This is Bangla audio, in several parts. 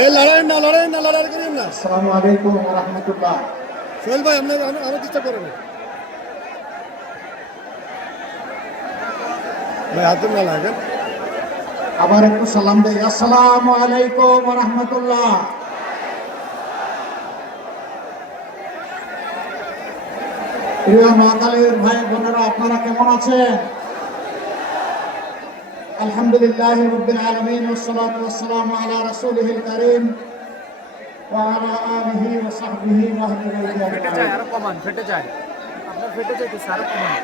এই লড়াই না লড়াই না লড়াই করেন না। আসসালামু আলাইকুম ওয়া রাহমাতুল্লাহ। সোহেল ভাই আপনি আরো ডিস্টার্ব করেন ভাই, হাতে না লাগেন। আবার একটু সালাম দেই। আসসালামু আলাইকুম ওয়া রাহমাতুল্লাহ। প্রিয় নোয়াখালীর ভাই বোনেরা, আপনারা কেমন আছেন? আলহামদুলিল্লাহি রাব্বিল আলামিন ওয়াস সালাতু ওয়াস সালামু আলা রাসূলিল কারীম ওয়া আলা আলিহি ওয়া সাহবিহি ওয়া আহলি বাইতিহি আজমাইন। আরো কমান ফেটে যায়, আপনার ফেটে যাইতেছে, আরো কমান।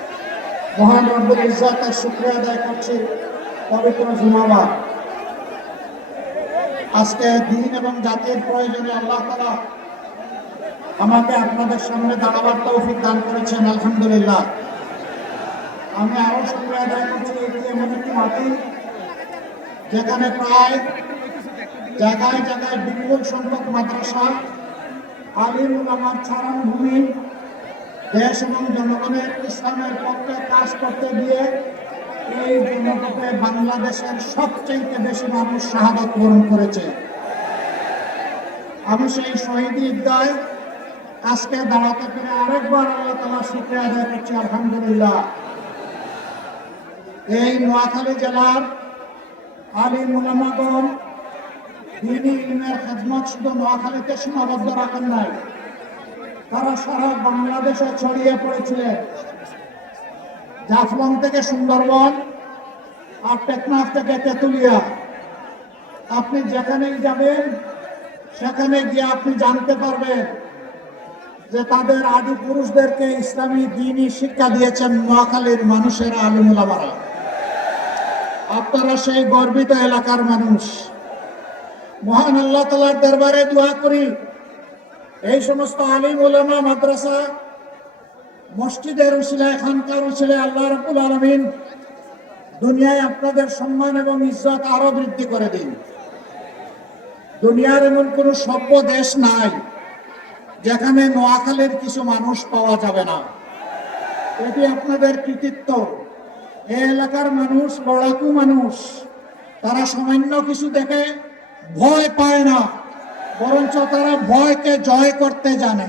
মহান রব্বুল ইজ্জতের শুকরিয়া আদায় করছি পবিত্র জুমাবার। আজকে দিন এবং জাতির প্রয়োজনে আল্লাহ তাআলা আমাকে আপনাদের সামনে দাঁড়াবার তৌফিক দান করেছেন, আলহামদুলিল্লাহ। আমি আরো শুকরিয়া আদায় করছি এটি এমন একটি মাটি যেখানে প্রায় জায়গায় জায়গায় বিপুল সংখ্যক মাদ্রাসা, আলিম উলামার ছাড়ান ভূমি, দেশ এবং জনগণের ইসলামের পক্ষে কাজ করতে গিয়ে এই জনপথে বাংলাদেশের সবচেয়ে বেশি মানুষ শাহাদাত বরণ করেছে। আমি সেই শহীদ ঈদগায় আজকে দাঁড়াতে পেরে আরেকবার আল্লাহ তাআলার শুকরিয়া আদায় করছি, আলহামদুলিল্লাহ। এই নোয়াখালী জেলার আলিম উলামাগণ দ্বীনি ইলমের খেদমত শুধু নোয়াখালীতে সীমাবদ্ধ রাখেন নাই, তারা সারা বাংলাদেশে ছড়িয়ে পড়েছিলেন। জাফলং থেকে সুন্দরবন আর টেকনাফ থেকে তেঁতুলিয়া, আপনি যেখানেই যাবেন সেখানে গিয়ে আপনি জানতে পারবেন যে তাদের আদি পুরুষদেরকে ইসলামী দ্বীনি শিক্ষা দিয়েছেন নোয়াখালীর মানুষেরা, আলিম উলামারা। আপনারা সেই গর্বিত এলাকার মানুষ। মহান আল্লাহ তাআলার দরবারে দোয়া করি এই সমস্ত আলিম উলামা, মাদ্রাসা, মসজিদের উসিলায়, খানকার উসিলায় আল্লাহ রাব্বুল আলামিন দুনিয়ায় আপনাদের সম্মান এবং ইজ্জত আরো বৃদ্ধি করে দিন। দুনিয়ার এমন কোন সভ্য দেশ নাই যেখানে নোয়াখালীর কিছু মানুষ পাওয়া যাবে না। এটি আপনাদের কৃতিত্ব। এই এলাকার মানুষ লড়াকু মানুষ, তারা সামান্য কিছু দেখে ভয় পায় না, বরঞ্চ তারা ভয়কে জয় করতে জানে।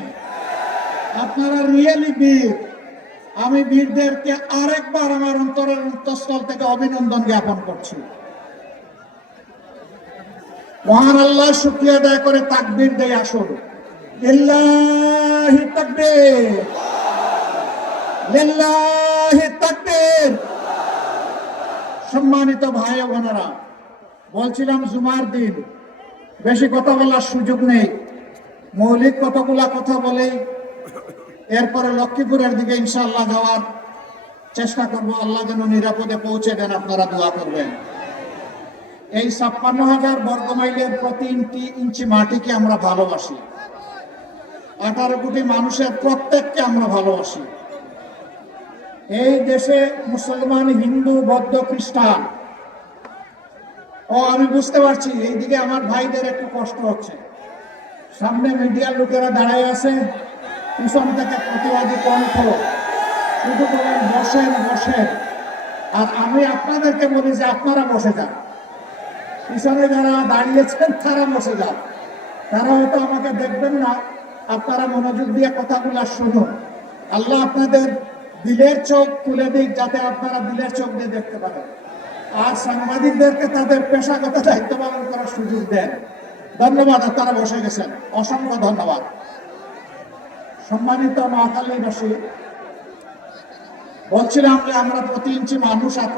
আপনারা রিয়েলি বীর। আমি বীরদেরকে আরেকবার আমার অন্তরের অন্তঃস্থল থেকে অভিনন্দন জ্ঞাপন করছি। মহান আল্লাহ শুকরিয়া আদায় করে তাকবীর দেই। আসুন, লিল্লাহি তাকবীর, লিল্লাহি তাকবীর। সম্মানিত ভাই ও বোনেরা, বলছিলাম জুমার দিন বেশি কথা বলার সুযোগ নেই, মৌলিক কতগুলা কথা বলেই এরপরে লক্ষ্মীপুরের দিকে ইনশাআল্লাহ যাওয়ার চেষ্টা করব। আল্লাহ যেন নিরাপদে পৌঁছে দেন, আপনারা দোয়া করবেন। এই ৫৬,০০০ বর্গমাইলের প্রতি ইঞ্চি মাটিকে আমরা ভালোবাসি। ১৮ কোটি মানুষের প্রত্যেককে আমরা ভালোবাসি। এই দেশে মুসলমান, হিন্দু, বৌদ্ধ, খ্রিস্টান, আমি বুঝতে পারছি এইদিকে আমার ভাইদের একটু কষ্ট হচ্ছে। সামনে মিডিয়ার লোকেরা দাঁড়ায় আছে, পিছন থেকে প্রতিবাদী কণ্ঠ শুধু বলেন বসেন বসেন। আর আমি আপনাদেরকে বলি যে আপনারা বসে যান, পিছনে যারা দাঁড়িয়েছেন তারা বসে যান। তারা হয়তো আমাকে দেখবেন না, আপনারা মনোযোগ দিয়ে কথাগুলো শুনুন। আল্লাহ আপনাদের দিলের চোখ তুলে দিক, যাতে আপনারা দিলের চোখ দিয়ে দেখতে পারেন। আর সাংবাদিকদেরকে তাদের পেশাগত দায়িত্ব পালন করার সুযোগ দেন। ধন্যবাদ, আপনারা বসে গেছেন, অসংখ্য ধন্যবাদ। সম্মানিত নোয়াখালীবাসী, বলছিলাম যে আমরা প্রতি ইঞ্চি মানুষ আর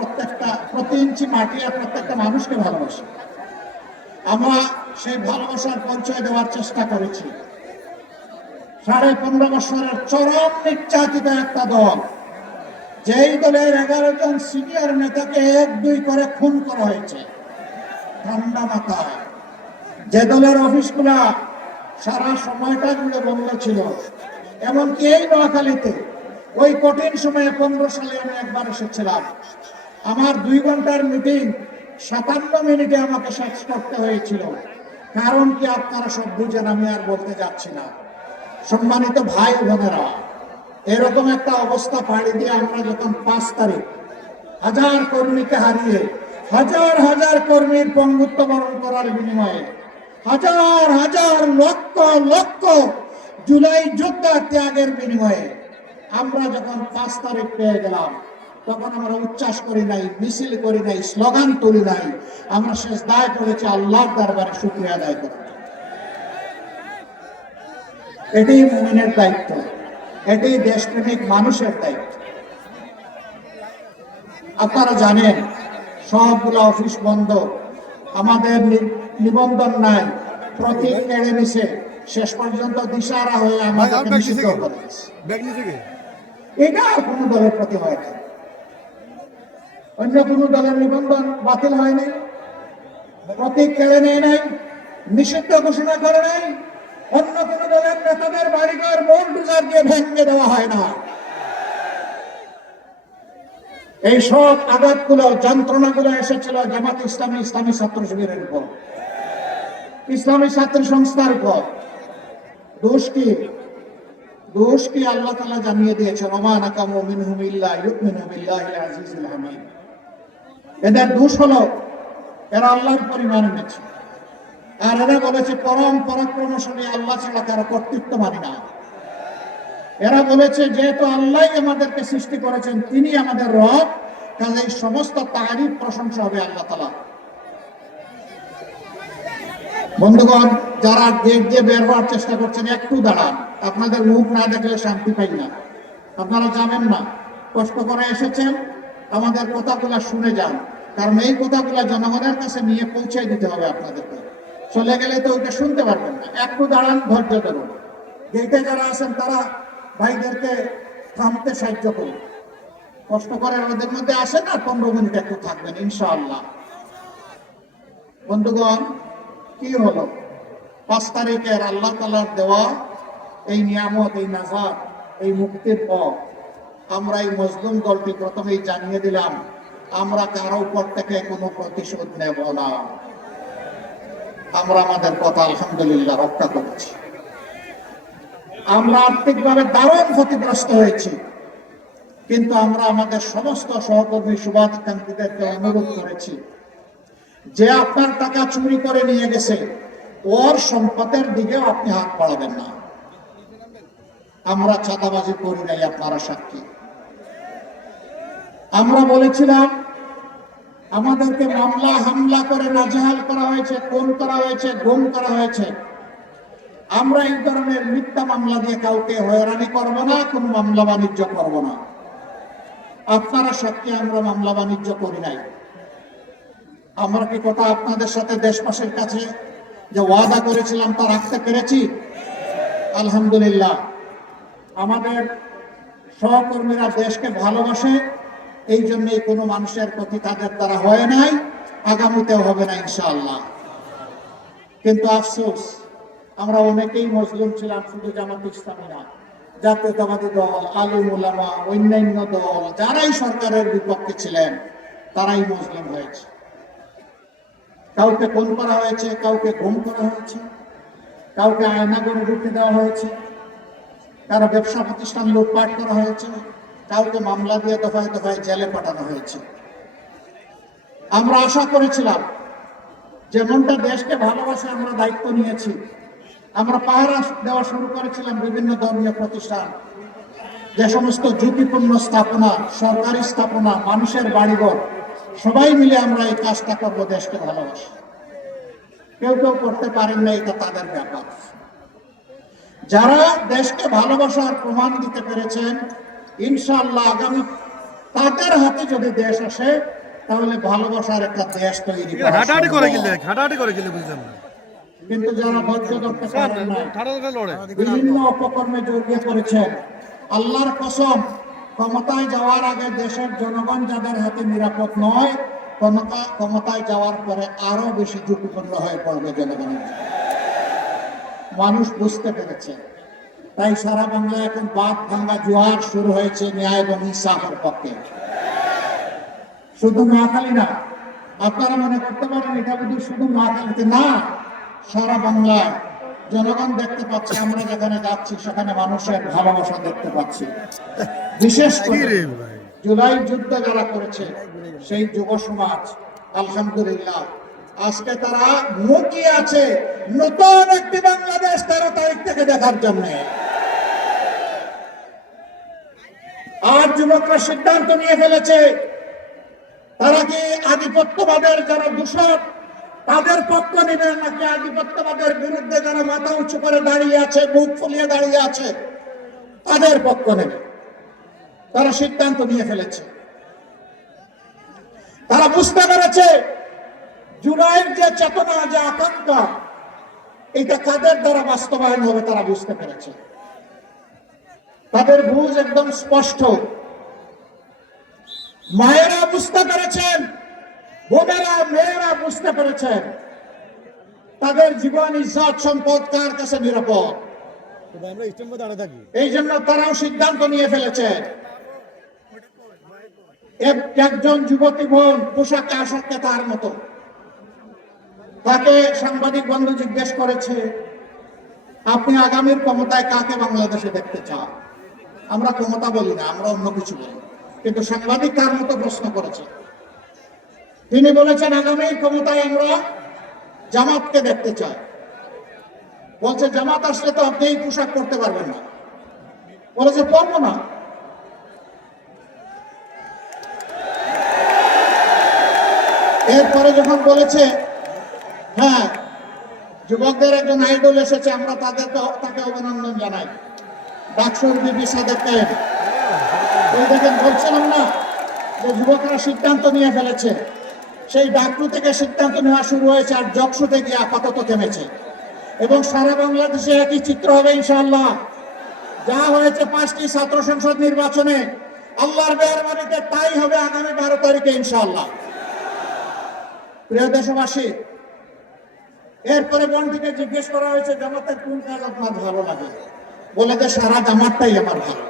প্রতি ইঞ্চি মাটি আর প্রত্যেকটা মানুষকে ভালোবাসি। আমরা সেই ভালোবাসার পরিচয় দেওয়ার চেষ্টা করেছি। 15.5 বছরের চরম নির্যাতিত একটা দল, যেই দলের 11 জন সিনিয়র নেতাকে 1-2 করে খুন করা হয়েছে ঠান্ডা মাথায়, যে দলের অফিসগুলা সারা সময়টা জুড়ে বন্ধ ছিল। এমনকি এই নোয়াখালীতে ওই কঠিন সময়ে 15 সালে আমি একবার এসেছিলাম। আমার 2 ঘন্টার মিটিং 57 মিনিটে আমাকে শেষ করতে হয়েছিল। কারণ কি আপনারা সব বুঝেন, আমি আর বলতে যাচ্ছি না। সম্মানিত ভাই বোনেরা, এরকম একটা অবস্থা পাড়ি দিয়ে আমরা যখন 5 তারিখ 1000 কর্মীকে হারিয়ে, হাজার হাজার কর্মীর পঙ্গুত্ব বরণ করার বিনিময়ে হাজার হাজার লক্ষ লক্ষ জুলাই যোদ্ধা ত্যাগের বিনিময়ে আমরা যখন 5 তারিখ পেয়ে গেলাম, তখন আমরা উচ্ছ্বাস করি নাই, মিছিল করি নাই, স্লোগান তুলি নাই, আমরা শেষ দায় করেছি আল্লাহর দরবারে শুকরিয়া আদায় করি। এটাই মুমিনের দায়িত্ব, এটাই দেশপ্রেমিক মানুষের দায়িত্ব। আপনারা জানেন সবগুলো অফিস বন্ধ, আমাদের নিবন্ধন নাই, প্রতীক কেড়ে নিছে, শেষ পর্যন্ত দিশাহারা হয়ে আমাদেরকে নিষিদ্ধ করে দিয়েছে। ব্যাগ নিচে কে? এটা আর কোনো দলের প্রতি হয় না, অন্য কোনো দলের নিবন্ধন বাতিল হয়নি, প্রতীক কেড়ে নেয় নাই, নিষিদ্ধ ঘোষণা করে নাই, অন্য কোন দলের নেতাদের বাড়িঘর বোল্ডোজার দিয়ে ভেঙে দেওয়া হয় না। এই সব আঘাতগুলো, যন্ত্রণাগুলো এসেছিল জামাত ইসলামী, ইসলামী ছাত্র শিবিরের উপর, ইসলামী ছাত্র সংস্থার উপর। দোষ কি? দোষ কি আল্লাহ তাআলা জানিয়ে দিয়েছেন, ওমা নাকামু মিনহুম ইল্লা ইউমিনু বিল্লাহিল আজিজিল হামিদ। এদের দোষ হলো এরা আল্লাহর পরিমাণ এনেছে, আর এরা বলেছে পরম পরাক্রমশালী আল্লাহ ছাড়া কারো কর্তৃত্ব মানি না। এরা বলেছে যেহেতু আল্লাহ আমাদেরকে সৃষ্টি করেছেন, তিনি আমাদের রব, কাজে এই সমস্ত তারিফ প্রশংসা হবে আল্লাহ তাআলা। বন্ধুগণ, যারা গেট দিয়ে বের হওয়ার চেষ্টা করছেন, একটু দাঁড়ান, আপনাদের মুখ না দেখলে শান্তি পাই না। আপনারা যাবেন না, কষ্ট করে এসেছেন, আমাদের কথাগুলো শুনে যান, কারণ এই কথাগুলো জনগণের কাছে নিয়ে পৌঁছে দিতে হবে আপনাদেরকে। চলে গেলে তো ওইটা শুনতে পারবেন না। একটু দাঁড়ান, ধৈর্য ধরুন। গেটে যারা আছেন তারা ভাইদেরকে থামতে সাহায্য করুন, কষ্ট করে ওদের মধ্যে আসেন, আর 15 মিনিট একটু থাকবেন ইনশাআল্লাহ। বন্ধুগণ, কি হলো 5 তারিখের আল্লাহ তাআলার দেওয়া এই নিয়ামত, এই নাজাত, এই মুক্তির পথ আমরা এই মজলুম দলটি প্রথমেই জানিয়ে দিলাম, আমরা কারো উপর থেকে কোনো প্রতিশোধ নেব না। আমরা আমাদের কথা আলহামদুলিল্লাহ রক্ষা করেছি। আমরা আর্থিকভাবে দারুণ ক্ষতিগ্রস্ত হয়েছি, কিন্তু আমরা আমাদের সমস্ত সহকর্মী শুভাকাঙ্ক্ষীদেরকে অনুরোধ করেছি যে আপনার টাকা চুরি করে নিয়ে গেছে, ওর সম্পদের দিকেও আপনি হাত বাড়াবেন না। আমরা চাঁদাবাজি করি নাই, আপনারা সাক্ষী। আমরা বলেছিলাম আমাদেরকে মামলা হামলা করে নাজেহাল করা হয়েছে, খুন করা হয়েছে, গুম করা হয়েছে। আমরা এই ধরনের মিথ্যা মামলা দিয়ে কাউকে হয়রানি করব না, কোনো মামলা বাণিজ্য করব না। আপনারা সাক্ষী, আমরা মামলা বাণিজ্য করি নাই। আমরা কি কথা আপনাদের সাথে দেশবাসীর কাছে যে ওয়াদা করেছিলাম তা রাখতে পেরেছি? আলহামদুলিল্লাহ। আমাদের সহকর্মীরা দেশকে ভালোবাসে, এই জন্যই কোনো মানুষের প্রতি তাদের দ্বারা হয় নাই, আগামীতেও হবে না ইনশাআল্লাহ। কিন্তু আফসোস, আমরা অনেকেই মজলুম ছিলাম, শুধু জামাত ইসলামী না, জাতীয়তাবাদী দল, আলেম ওলামা, অন্যান্য দল, যারাই সরকারের বিপক্ষে ছিলেন তারাই মজলুম হয়েছে। কাউকে খুন করা হয়েছে, কাউকে গুম করা হয়েছে, কাউকে আয়না করে ঢুকে দেওয়া হয়েছে, কারো ব্যবসা প্রতিষ্ঠান লুটপাট করা হয়েছে, কাউকে মামলা দিয়ে দফায় দফায় জেলে পাঠানো হয়েছে। আমরা আশা করেছিলাম যেমনটা দেশকে ভালোবাসে আমরা দায়িত্ব নিয়েছি, আমরা পাহারা দেওয়া শুরু করেছিলাম বিভিন্ন ধর্মীয় প্রতিষ্ঠান, যে সমস্ত ঝুঁকিপূর্ণ স্থাপনা, সরকারি স্থাপনা, মানুষের বাড়িঘর, সবাই মিলে আমরা এই কাজটা করবো দেশকে ভালোবাসি। কেউ কেউ করতে পারেন না, এটা তাদের ব্যাপার। যারা দেশকে ভালোবাসার প্রমাণ দিতে পেরেছেন, ইনশাআল্লাহ আগামী তাদের হাতে যদি দেশ আসে, তাহলে ভালোবাসার একটা দেশ তৈরি করা সম্ভব। কিন্তু যারা ধৈর্য ধরতে পারেন না, বিভিন্ন অপকর্মে জড়িয়ে পড়েছেন, আল্লাহর কসম, ক্ষমতায় যাওয়ার আগে দেশের জনগণ যাদের হাতে নিরাপদ নয়, ক্ষমতায় যাওয়ার পরে আরো বেশি ঝুঁকিপূর্ণ হয়ে পড়বে জনগণের। মানুষ বুঝতে পেরেছে, তাই সারা বাংলায় এখন বাদ ভাঙ্গা জোয়ার শুরু হয়েছে ন্যায় এবং ইনসাফের পক্ষে। শুধু নোয়াখালী না, আপনারা মনে করতে পারেন এটা শুধু নোয়াখালীতে না, সারা বাংলায় জনগণ দেখতে পাচ্ছে, আমরা যেখানে যাচ্ছি সেখানে মানুষের ভালোবাসা দেখতে পাচ্ছি। বিশেষ করে জুলাই যুদ্ধ যারা করেছে সেই যুব সমাজ, আলহামদুলিল্লাহ আজকে তারা মুখিয়ে আছে নতুন একটি বাংলাদেশ 13 তারিখ থেকে দেখার জন্য। আর যুবকরা সিদ্ধান্ত নিয়ে ফেলেছে, তারা কি আধিপত্যবাদের যারা দূষক তাদের পক্ষ নেবে, নাকি আধিপত্যবাদের বিরুদ্ধে যারা মাথা উঁচু করে দাঁড়িয়ে আছে, বুক ফুলিয়ে দাঁড়িয়ে আছে তাদের পক্ষ নেবে। তারা সিদ্ধান্ত নিয়ে ফেলেছে। তারা বুঝতে পেরেছে জুলাইয়ের যে চেতনা, যে আকাঙ্ক্ষা, এটা কাদের দ্বারা বাস্তবায়ন হবে তারা বুঝতে পেরেছে। তাদের বুঝ একদম স্পষ্ট। মায়েরা বুঝতে পেরেছেন, বোনেরা মেয়েরা বুঝতে পেরেছেন তাদের জীবন ইজ্জত সম্পদ কার কাছে নিরাপদ। আমরা স্ট্যান্ডে দাঁড়িয়ে থাকি, এই জন্য তারাও সিদ্ধান্ত নিয়ে ফেলেছে। একজন যুবতী বোন পোশাকে আসক্ত তার মতো, তাকে সাংবাদিক বন্ধু জিজ্ঞেস করেছে, আপনি আগামীর ক্ষমতায় কাকে বাংলাদেশে দেখতে চান? আমরা ক্ষমতা বলি না, আমরা অন্য কিছু বলি, কিন্তু সাংবাদিক তার মতো প্রশ্ন করেছে। তিনি বলেছেন, আগামীর ক্ষমতায় আমরা জামাতকে দেখতে চাই। বলছে, জামাত আসলে তো আপনি এই পোশাক পরতে পারবেন না। বলেছে, পরবো না। এরপরে যখন বলেছে, হ্যাঁ যুবকদের একজন আইডল এসেছে, আমরা তাকে অভিনন্দন জানাই, ডাকসুর বিবি সাদেকের। ওই দেখেন, বলছিলাম না যে যুবকরা সিদ্ধান্ত নিয়ে ফেলেছে। সেই ডাকসু থেকে সিদ্ধান্ত নেওয়া শুরু হয়েছে, আর জকসুতে গিয়ে আপাতত থেমেছে। এবং সারা বাংলাদেশে একই চিত্র হবে ইনশাআল্লাহ। যা হয়েছে 5টি ছাত্র সংসদ নির্বাচনে, আল্লাহর মেহেরবানিতে তাই হবে আগামী 12 তারিখে ইনশাআল্লাহ। প্রিয় দেশবাসী, এরপরে বোনটিকে জিজ্ঞেস করা হয়েছে, জামাতের কোন কাজ আপনার ভালো লাগে? বলে যে সারা জামাতটাই আমার ভালো।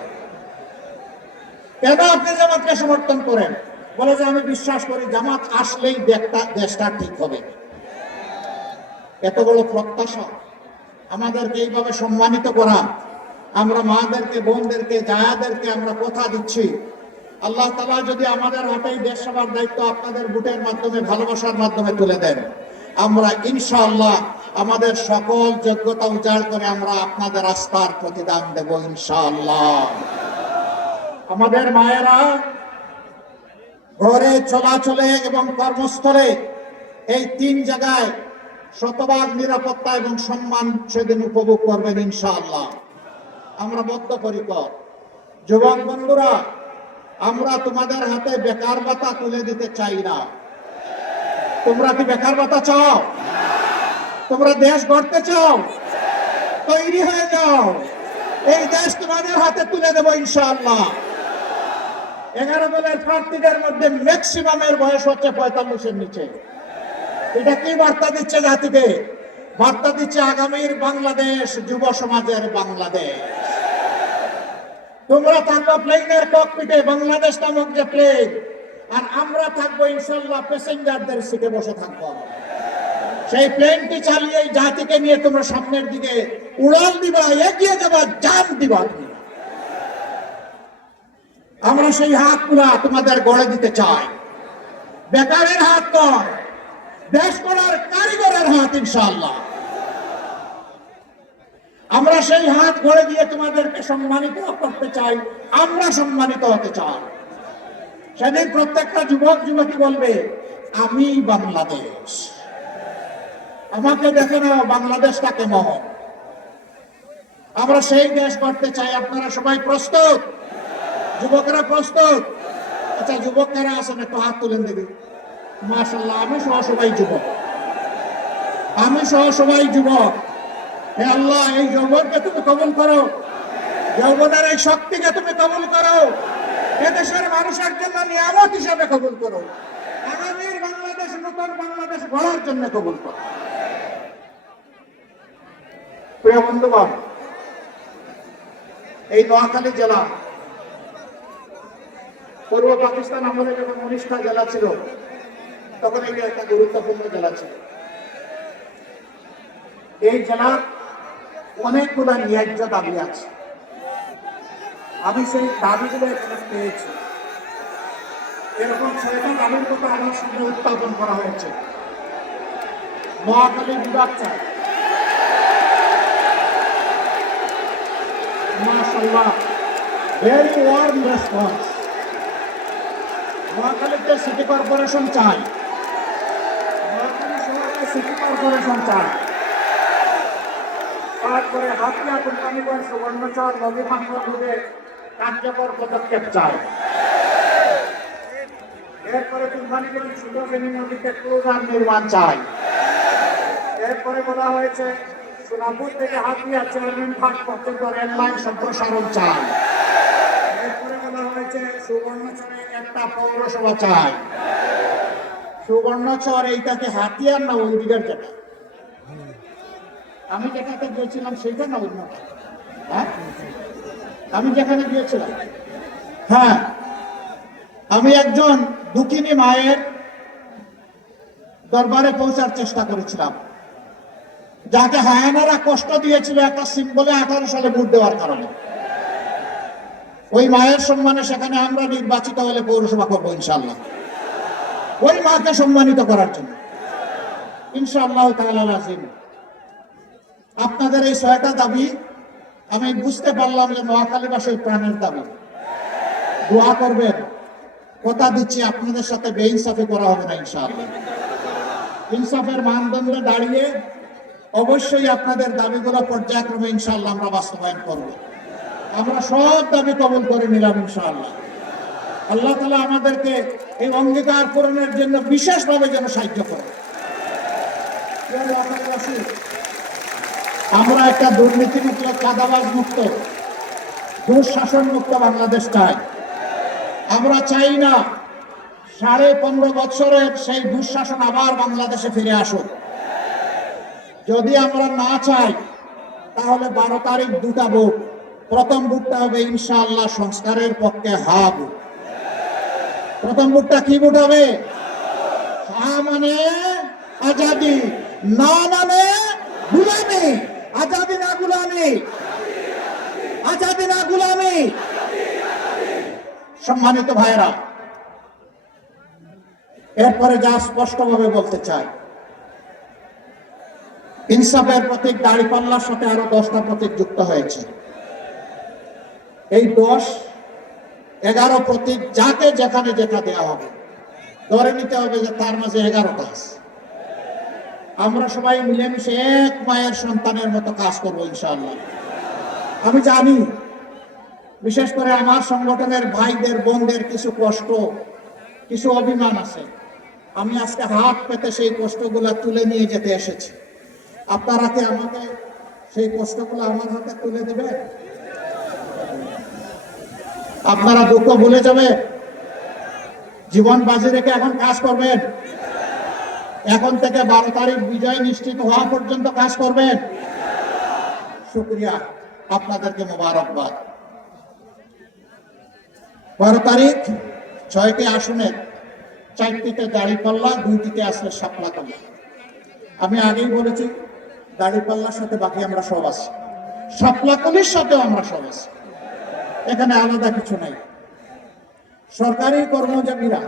কেন আপনি জামাতকে সমর্থন করেন? বলে যে আমি বিশ্বাস করি জামাত আসলেই দেশটা ঠিক হবে। এত বড় প্রত্যাশা, আমাদেরকে এইভাবে সম্মানিত করা, আমরা মাদেরকে, বোনদেরকে, জায়াদেরকে আমরা কথা দিচ্ছি, আল্লাহ তাআলা যদি আমাদের হাতেই দেশ সেবার দায়িত্ব আপনাদের ভোটের মাধ্যমে, ভালোবাসার মাধ্যমে তুলে দেন, আমরা ইনশাআল্লাহ আমাদের সকল যোগ্যতা উজাড় করে আমরা আপনাদের আস্থার প্রতিদান দেব ইনশাআল্লাহ। আমাদের মায়েরা ঘরে, চলাচলে এবং কর্মস্থলে এই 3 জায়গায় শতভাগ নিরাপত্তা এবং সম্মান সেদিন উপভোগ করবেন ইনশাআল্লাহ। আমরা বদ্ধপরিকর। যুবক বন্ধুরা, আমরা তোমাদের হাতে বেকার ভাতা তুলে দিতে চাই না। তোমরা কি বেকার ভাতা চাও? তোমরা দেশ গড়তে চাও? তৈরি হয়ে যাও, এই দেশ তোমাদের হাতে তুলে দেবো ইনশাআল্লাহ। 11 দলের প্রার্থীদের মধ্যে ম্যাক্সিমামের বয়স হচ্ছে 45-এর নিচে। এটা কি বার্তা দিচ্ছে জাতিকে? বার্তা দিচ্ছে আগামীর বাংলাদেশ যুব সমাজের বাংলাদেশ। তোমরা থাকবো প্লেনের ককপিটে, বাংলাদেশ নামক যে প্লেন, আর আমরা থাকবো ইনশাআল্লাহ প্যাসেঞ্জারদের সিটে বসে থাকবো। সেই প্লেনটি চালিয়ে জাতিকে নিয়ে তোমরা সামনের দিকে উড়াল দিবা, এগিয়ে যাবা, জান দিবা। আমরা সেই হাতগুলা তোমাদের গড়ে দিতে চাই। বেকারের হাত নয়, দেশ গড়ার কারিগরের হাত ইনশাআল্লাহ। আমরা সেই হাত গড়ে দিয়ে তোমাদেরকে সম্মানিত করতে চাই, আমরা সম্মানিত হতে চাই। সেদিন প্রত্যেকটা যুবক যুবতী বলবে, আমি বাংলাদেশ। আমাকে দেখে নাও বাংলাদেশটা কেমন। আমরা সেই দেশ করতে চাই। আপনারা সবাই প্রস্তুত? যুবকরা প্রস্তুত? আচ্ছা, যুবকেরা আছেন, একটু হাত তুলেন দেখি। মাশাআল্লাহ, আমি সহ সবাই যুবক, আমি সহ সবাই যুবক। হে আল্লাহ, এই যৌবনকে তুমি কবুল করো, যৌবনের এই শক্তিকে তুমি কবুল করো, এদেশের মানুষের জন্য নিয়ামত হিসাবে কবুল করো, আগামীর বাংলাদেশ, নতুন বাংলাদেশ গড়ার জন্য কবুল করো। প্রিয় বন্ধুগণ, এই নোয়াখালী জেলা পূর্ব পাকিস্তান আমলে যখন 19টা জেলা ছিল, তখন এটা একটা গুরুত্বপূর্ণ জেলা ছিল। এই জেলার অনেকগুলো ন্যায্য দাবি আছে। আমি সেই দাবিগুলো এখানে পেয়েছি। এরকম 6টা দাবির কথা আমার সামনে উত্থাপন করা হয়েছে। নোয়াখালী বিভাগ চাই। মাশাআল্লাহ, ভেরি ওয়ার্ম রেসপন্স। নোয়াখালীতে সিটি কর্পোরেশন চাই, নোয়াখালী শহরে সিটি কর্পোরেশন চাই। তারপরে হাতিয়া কোম্পানিগঞ্জ সুবর্ণচর নদী ভাঙ্গনে কার্যকর পদক্ষেপ চাই। এরপরে কোম্পানিগঞ্জ সুন্দরবনী নদীতে ক্লোজার নির্মাণ চাই। এরপরে বলা হয়েছে সোনাপুর থেকে হাতিয়া চেয়ারম্যান ঘাট পর্যন্ত রেল লাইন সম্প্রসারণ চাই। এরপরে বলা হয়েছে সুবর্ণচরে একটা পৌরসভা চাই। সুবর্ণচর এইটাকে হাতিয়ার না ওই দিকের যেটা আমি যেখানে গিয়েছিলাম সেইটা না অন্য? হ্যাঁ, আমি যেখানে গিয়েছিলাম, হ্যাঁ, আমি একজন দুঃখিনী মায়ের দরবারে পৌঁছার চেষ্টা করেছিলাম, যাকে হায়ানারা কষ্ট দিয়েছিল একটা সিম্বলে 18 সালে ভোট দেওয়ার কারণে। ওই মায়ের সম্মানে সেখানে আমরা নির্বাচিত হলে পৌরসভা করবো ইনশাআল্লাহ, ওই মাকে সম্মানিত করার জন্য ইনশাআল্লাহ তাআলা লাজিম। আপনাদের এই 6টা দাবি আমি বুঝতে পারলাম যে নোয়াখালীবাসীর প্রাণের দাবি। দোয়া করবেন, কথা দিচ্ছি আপনাদের সাথে বেইনসাফি করা হবে না ইনশাআল্লাহ। ইনসাফের মানদণ্ডে দাঁড়িয়ে অবশ্যই আপনাদের দাবিগুলো পর্যায়ক্রমে ইনশাআল্লাহ আমরা বাস্তবায়ন করব। আমরা সব দাবি কবুল করে নিলাম ইনশাআল্লাহ। আল্লাহ তাআলা আমাদেরকে এই অঙ্গীকার পূরণের জন্য বিশেষভাবে যেন সাহায্য করে। আমরা একটা দুর্নীতি মুক্ত, চাঁদাবাজ মুক্ত, দুঃশাসন মুক্ত বাংলাদেশ চাই। আমরা চাই না 15.5 বছরের সেই দুঃশাসন আবার বাংলাদেশে ফিরে আসুক। যদি আমরা না চাই তাহলে 12 তারিখ 2টা ভোট। প্রথম ভোটটা হবে ইনশাআল্লাহ সংস্কারের পক্ষে হা ভোট। প্রথম ভোটটা কি ভোট হবে? হা মানে আজাদি, না মানে গুলামি। আজাদি না গুলামি, আজাদি না গুলামি। সম্মানিত ভাইরা, এরপরে যা স্পষ্টভাবে বলতে চাই, ইনসাফের প্রতীক দাঁড়িপাল্লার সাথে আরো 10টা প্রতীক যুক্ত হয়েছে। এই 10-11 প্রতীক যাকে যেখানে যেটা দেওয়া হবে ধরে নিতে হবে যে তার মাঝে 11টা আছে। আমরা সবাই মিলেমিশে এক মায়ের সন্তানের মতো কাজ করবো ইনশাআল্লাহ। আমি জানি বিশেষ করে আমার সংগঠনের ভাইদের বোনদের কিছু কষ্ট, কিছু অভিমান আছে। আমি আজকে হাত পেতে সেই কষ্টগুলা তুলে নিয়ে যেতে এসেছি। আপনারা কি আমাকে সেই কষ্টগুলো আমার হাতে তুলে দেবে? আপনারা দুঃখ ভুলে যাবে, জীবন বাজি রেখে এখন কাজ করবেন। এখন থেকে 12 তারিখ বিজয় নিশ্চিত হওয়া পর্যন্ত কাজ করবেন। শুকরিয়া, আপনাদেরকে মোবারকবাদ। 12 তারিখ 6টি আসনের 4টিতে দাঁড়িপাল্লা, 2টিতে আসলে শাপলাকলি। আমি আগেই বলেছি দাঁড়িপাল্লার সাথে বাকি আমরা সব আছি, শাপলাকলির সাথেও আমরা সব আছি। এখানে আলাদা কিছু নাই। সরকারি কর্মজীবীরা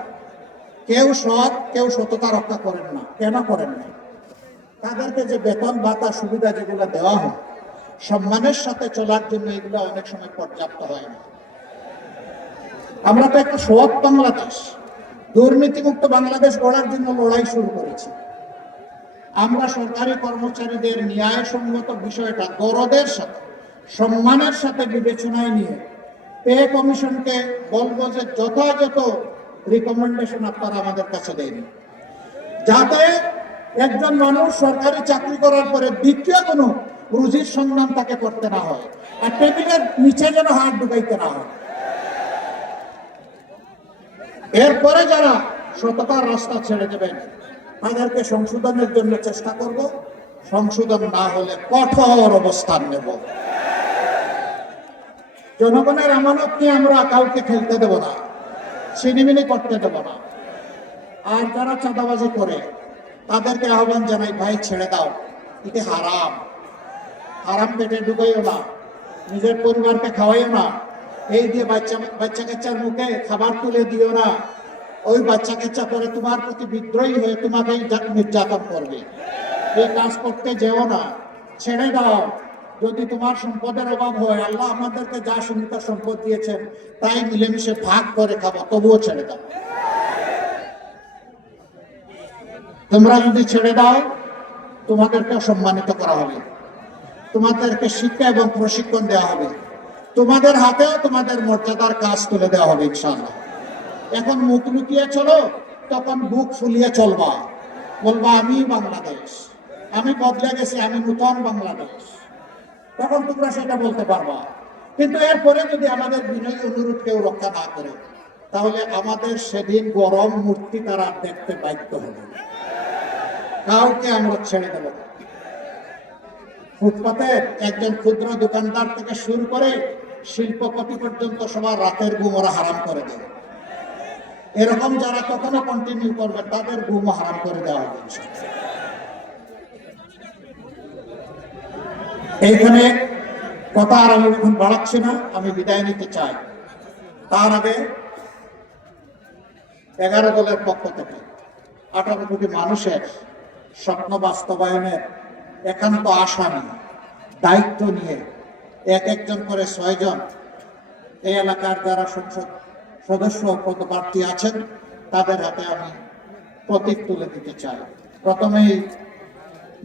কেউ সৎ, কেউ সততা রক্ষা করেন না। কেন করেন না? তাদেরকে যে বেতন ভাতা সুবিধা যেগুলো দেওয়া হয় সম্মানের সাথে চলার জন্য এগুলো অনেক সময় পর্যাপ্ত হয় না। আমরা তো একটা সৎ বাংলাদেশ, দুর্নীতিমুক্ত বাংলাদেশ গড়ার জন্য লড়াই শুরু করেছি। আমরা সরকারি কর্মচারীদের ন্যায়সঙ্গত বিষয়টা দরদের সাথে, সম্মানের সাথে বিবেচনায় নিয়ে পে কমিশনকে বলবো যে যথাযথ রিকমেন্ডেশন আপনারা আমাদের কাছে দেন, যাতে একজন মানুষ সরকারি চাকরি করার পরে দ্বিতীয় কোনো রুজির সন্ধান তাকে করতে না হয়, আর টেবিলের নিচে যেন হাত ঢুকাইতে না হয়। এরপরে যারা সততার রাস্তা ছেড়ে দেবেন তাদেরকে সংশোধনের জন্য চেষ্টা করব। সংশোধন না হলে কঠোর অবস্থান নেব। জনগণের আমানত নিয়ে আমরা কাউকে খেলতে দেব না, ছিনিমিনি করতে দেব না। আর যারা চাঁদাবাজি করে তাদেরকে আহ্বান জানাই, ভাই ছেড়ে দাও, এটি হারাম। হারাম পেটে ঢুকাইও না, নিজের পরিবারকে খাওয়াইও না। এই দিয়ে বাচ্চা কাচ্চার মুখে খাবার তুলে দিও না। ওই বাচ্চা কাচ্চা পরে তোমার প্রতি বিদ্রোহী হয়ে তোমাকেই নির্যাতন করবে। এই কাজ করতে যেও না, ছেড়ে দাও। যদি তোমার সম্পদের অভাব হয়, আল্লাহ আমাদেরকে যা সীমিত সম্পদ দিয়েছেন তাই মিলেমিশে ভাগ করে খাবো, তবুও ছেড়ে দাও। তোমরা যদি ছেড়ে দাও, তোমাদেরকে সম্মানিত করা হবে, তোমাদেরকে শিক্ষা এবং প্রশিক্ষণ দেওয়া হবে, তোমাদের হাতেও তোমাদের মর্যাদার কাজ তুলে দেওয়া হবে ইনশাআল্লাহ। এখন মুখ লুকিয়ে চলো, তখন বুক ফুলিয়ে চলবা, বলবা আমি বাংলাদেশ, আমি বদলে গেছি, আমি নূতন বাংলাদেশ, তখন তোমরা সেটা বলতে পারবা। কিন্তু এরপরে যদি আমাদের বিনয়ী অনুরোধ কেউ রক্ষা না করে, তাহলে আমাদের সেদিন গরম মূর্তি তারা দেখতে বাধ্য হবে। কাউকে আমরা ছেড়ে দেব না। ফুটপাতের একজন ক্ষুদ্র দোকানদার থেকে শুরু করে শিল্পপতি পর্যন্ত সবার রাতের ঘুম ওরা হারাম করে দেবে। এরকম যারা কখনো কন্টিনিউ করবে তাদের ঘুম হারাম করে দেওয়া হবে। এইখানে কথা আর আমি এখন বাড়াচ্ছি না, আমি বিদায় নিতে চাই। তার আগে 11 দলের পক্ষ থেকে 18 কোটি মানুষের স্বপ্ন বাস্তবায়নের একান্ত আশা নিয়ে, দায়িত্ব নিয়ে একজন করে 6 জন এই এলাকার যারা সংসদ সদস্য পদপ্রার্থী আছেন তাদের হাতে আমি প্রতীক তুলে দিতে চাই। প্রথমেই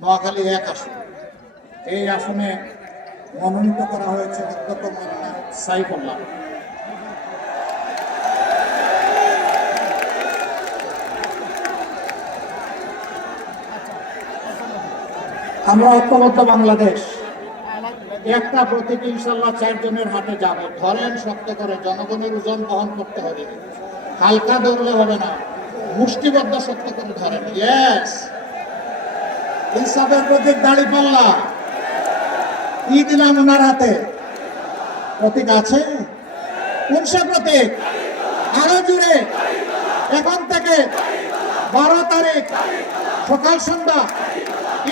নোয়াখালী 1 আসন, এই আসনে মনোনীত করা হয়েছে অধ্যক্ষ মৌলানা সাইফুল্লাহ। আমরা ঐক্যবদ্ধ বাংলাদেশ, একটা প্রতীক ইনশাল্লাহ 4 জনের হাতে যাবে। ধরেন শক্ত করে, জনগণের ওজন বহন করতে হবে, হালকা ধরলে হবে না, মুষ্টিবদ্ধ শক্ত করে ধরেন। ইয়েস, ইনসাফের প্রতীক দাঁড়িপাল্লা, কি দিলাম ওনার হাতে? প্রতীক আছে? কোন সে প্রতীক? আরো জুড়ে, এখন থেকে 12 তারিখ সকাল সন্ধ্যা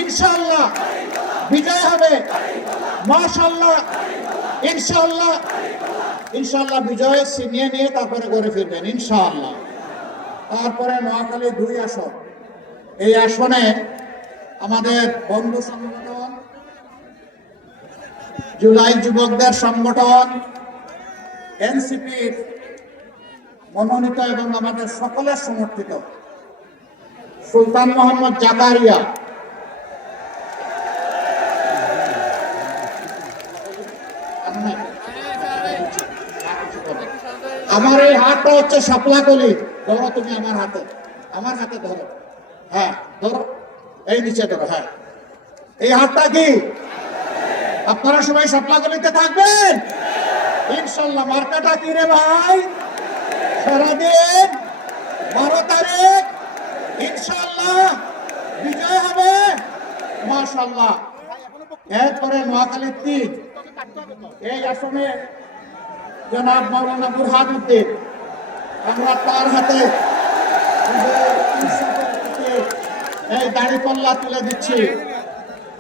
ইনশাআল্লাহ বিজয় হবে। মাশাআল্লাহ, ইনশাআল্লাহ, ইনশাআল্লাহ বিজয় ছিনিয়ে নিয়ে তারপরে ঘরে ফিরবেন ইনশাআল্লাহ। তারপরে নোয়াখালী 2 আসন, এই আসনে আমাদের বন্ধু সংগঠন, জুলাই যুবকদের সংগঠন, এনসিপির মনোনীত এবং আমাদের সকলের সমর্থিত সুলতান মোহাম্মদ জাকারিয়া, আমার এই হাতটা হচ্ছে শাপলাকলি। ধরো তুমি আমার হাতে, আমার হাতে ধরো, হ্যাঁ ধরো, এই নিচে ধরো, হ্যাঁ। এই হাতটা কি? আপনারা সবাই শাপলাকলিতে থাকবেন ইনশাল্লাহ। মার্কাটা কি রে ভাই? সারাদিন 12 তারিখ ইনশাল্লাহ বিজয় হবে মাশাআল্লাহ। এরপরে নোয়াখালী 3, এই আসনে জনাব মাওলানা বুরহানুদ্দিন, আমরা তার হাতে এই দাঁড়িপাল্লা তুলে দিচ্ছি।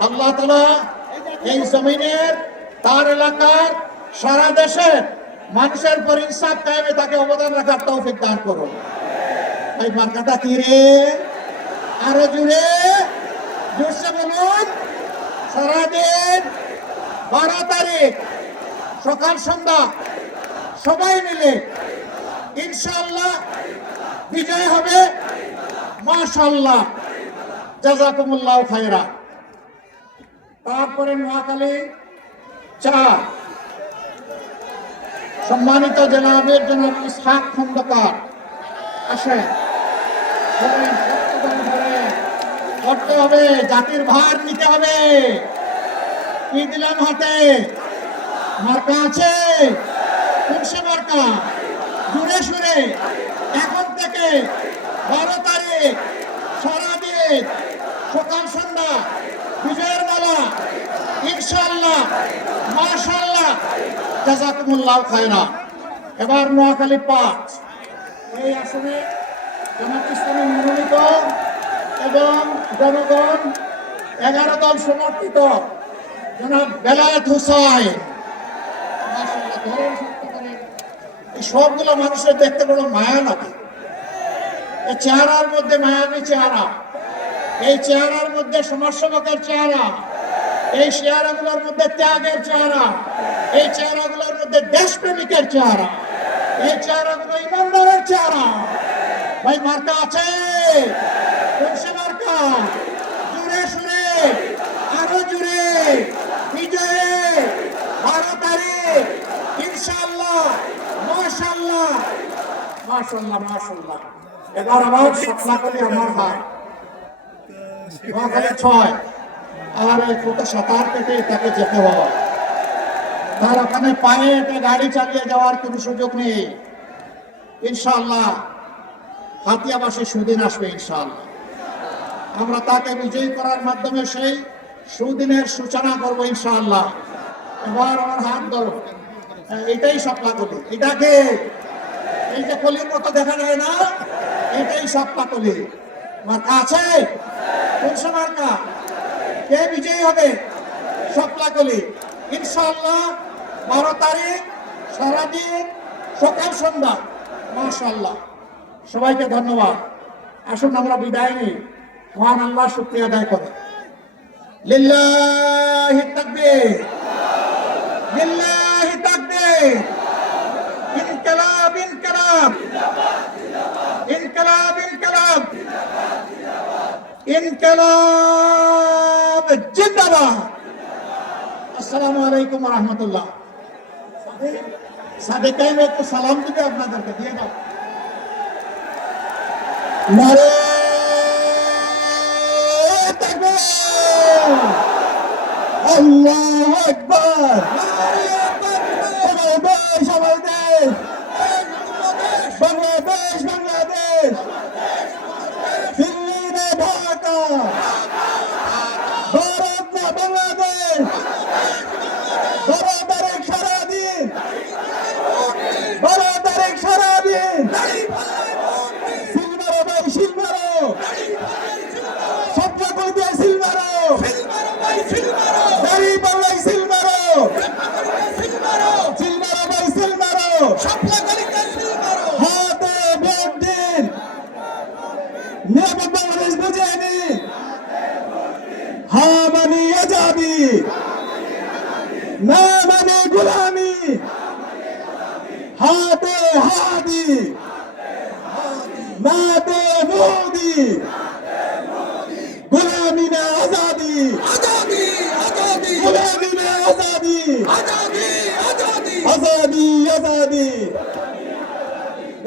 আল্লাহ তাআলা এই জমিনের, তার এলাকার, সারা দেশের মানুষের পর ইনসাফ কায়েমে তাকে অবদান রাখার তৌফিক দান করুন। এই মার্কাটা কি রে? আরো জুড়ে, জোরসে বলুন। সারাদিন 12 তারিখ সকাল সন্ধ্যা সবাই মিলে ইনশাআল্লাহ বিজয় হবে মাশাআল্লাহ। জাযাকুমুল্লাহু খায়রা। তারপরে নোয়াখালী 4, সম্মানিত জনাবের জনাব ইসহাক খন্দকার আসেন। করতে হবে, জাতির ভার নিতে হবে। কি দিলাম হাতে? মার্কা আছে? কোন সে মার্কা? জুড়ে সুরে এখন থেকে 12 তারিখ সারাদিন সকাল সন্ধ্যা বিজয়ের মালা ইনশাআল্লাহ মাশাআল্লাহ। জাযাকুমুল্লাহু খায়রা। এবার নোয়াখালী 5, এই আসনে জামাত ইসলামী মনোনীত এবং জনগণ 11 দল সমর্থিত জনাব বেলায়েত হোসাইন। এই সবগুলো মানুষের দেখতে বড় মায়া লাগে, চেহারার মধ্যে মায়াবী চেহারা, এই চেহারার মধ্যে সমাজসেবকের চেহারা, এই চেহারাগুলোর মধ্যে ত্যাগের চেহারা, এই চেহারাগুলোর মধ্যে দেশপ্রেমিকের চেহারা, এই চেহারাগুলো ইমানদারের চেহারা। ভাই মার্কা আছে, কোনসে মার্কা? জুড়ে সুরে, আরো জুড়ে, বিজয়ে 12 তারিখ ইনশাআল্লাহ, মাশাআল্লাহ, মাশাআল্লাহ, মাশাআল্লাহ। এবার আমার স্বপ্ন করি আমার ভাই নোয়াখালী 6 আর এই ফুটো 7 কেটে তাকে যেতে হবে। তার ওখানে পায়ে একটা গাড়ি চালিয়ে যাওয়ার কোনো সুযোগ নেই। ইনশাআল্লাহ হাতিয়াবাসী সুদিন আসবে ইনশাআল্লাহ। আমরা তাকে বিজয়ী করার মাধ্যমে সেই সুদিনের সূচনা করবো ইনশাআল্লাহ। এবার আমার হাত ধরো, এটাই স্বপ্ন কলি। এটাকে এই যে কলির মতো দেখা যায় না, এটাই স্বপ্ন কলি। মার্কা আছে, কোনসে মার্কা? কে বিজয়ী হবে? স্বপ্ন কলি ইনশাআল্লাহ। 12 তারিখ সারাদিন সকাল সন্ধ্যা, মাশাআল্লাহ। সবাইকে ধন্যবাদ। আসুন আমরা বিদায় নিই, মহান আল্লাহ শুকরিয়া আদায় করি। লিল্লাহি তাকবীর, লিল্লাহি তাকবীর। ইনকিলাব, ইনকিলাব, ইনকিলাব, ইনকিলাব, ইনকিলাব জিন্দাবাদ। আসসালামু আলাইকুম ওয়া রাহমাতুল্লাহ। সাদেক ভাই একটু সালাম দিবে আপনাদেরকে, দিয়ে দাও। নারে তাকবীর, আল্লাহু আকবার। বাংলাদেশ আমার দেশ, বাংলাদেশ বাংলাদেশ, দিল্লি না ঢাকা, ভারত না বাংলাদেশ, 12 তারিখ সারাদিন, 12 তারিখ সারাদিন। সিলভারো ভাই সিলভারো, স্বপ্ন করে দিয়ে সিলভারো, দাড়ি পাল্লাই সিলভারো, সিলভারো ভাই সিলভারো, হাতে ভোট দিন, নিরাপদ বাংলাদেশ বুঝে নিন। হ্যাঁ মানে আজাদি, না মানে গুলামি, হাতে হাদি, নাতে মোদি, गुलामी में आजादी, आजादी, आजादी, गुलामी में आजादी, आजादी, आजादी, आजादी, आजादी,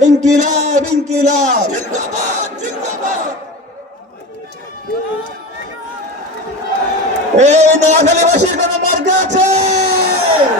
इंकिलाब, इंकिलाब, जिंदाबाद, जिंदाबाद। এই নোয়াখালীবাসীর কোনো মার্কা আছে?